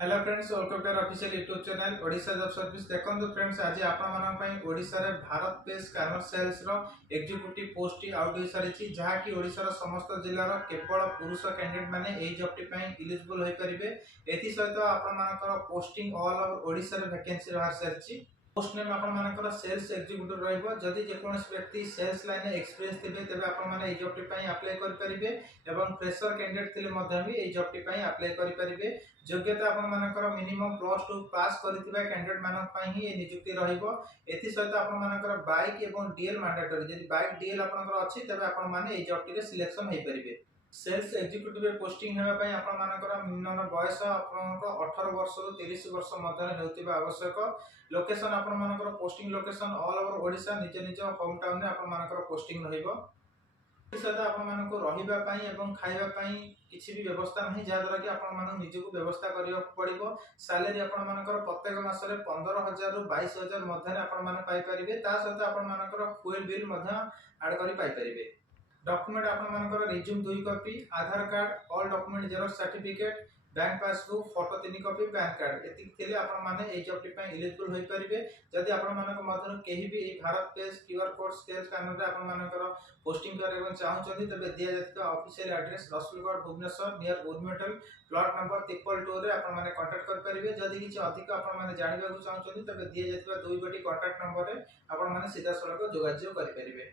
Hello friends, welcome to our official YouTube channel Odisha job service. देखो friends, आज आपण मानक पई ओडिशा रे भारत पे स्कैनर सेल्स रो एग्जीक्यूटिव पोस्ट आउट होई सारिछि, जहा कि ओडिशा रो समस्त जिल्ला रो केवल पुरुष कैंडिडेट माने एई जॉब टी पई एलिजिबल होई परिबे। एथि सहित आपण मानकर पोस्टिंग ऑल ओवर ओडिशा रे वैकेंसी रहर सारिछि। पोस्ट नेम आपण मानकर सेल्स एग्जीक्यूटिव रहइबो। जदि जे कोनोस व्यक्ति सेल्स लाइन एक्सपीरियंस थिबे तेबे आपण माने एई जॉब टी पई अप्लाई करि परिबे एवं फ्रेशर कैंडिडेट थिले मध्य भी एई जॉब टी पई अप्लाई करि परिबे। योग्यता आपण मानकर मिनिमम +2 पास करथिबा कैंडिडेट मानक पई ही ए नियुक्ति रहिबो। एथि सहित आपण मानकर बाइक एवं डीएल मैंडेटरी, यदि बाइक डीएल आपनकर अछि तबे आपण माने ए जॉब टी रे सिलेक्शन हेइ परिबे। सेल्स एग्जीक्यूटिव रे पोस्टिंग हेबा पई आपण मानकर मिनिमम बयस आपनकर 18 वर्ष रु 30 वर्ष मध्य हेउतिबा आवश्यक। लोकेशन आपण मानकर posting location all over Odisha निज निज होम टाउन रे आपण मानकर पोस्टिंग रहिबो। सहित आपण मानक रहिबा पई एवं खाइबा पई किछि भी व्यवस्था नहीं, जहा द्वारा कि आपण मानक निजको व्यवस्था करियो पड़िबो। सैलरी आपण मानकर प्रत्येक मासरे 15,000 रु 22,000 मध्य आपण माने पाई परिबे। ता सहित आपण मानकर फ्यूल बिल मध्य ऐड करि पाई परिबे। डॉक्यूमेंट आपण मानकर resume 2 copy, Aadhaar card, all document xerox certificate, bank passbook, photo 3 copy, PAN card एति थिले आपण माने ए जॉब टी पई एलिजिबल होई परिबे। जदि आपण मानक मध्य केही भी ए Bharat page QR code scan scanner रे आपण मानकर पोस्टिंग करे चाहउछथि तबे दिया जायता official address Rasulgarh Bhubaneswar near उर्मिटल प्लॉट नंबर 222 रे आपण माने कांटेक्ट कर परिबे। जदि किछि अधिक आपण माने जानिबा को चाहउछथि तबे दिया जायता 2 गोटी कांटेक्ट नंबर रे आपण माने सीधा सळख जोगाजोग करि परिबे।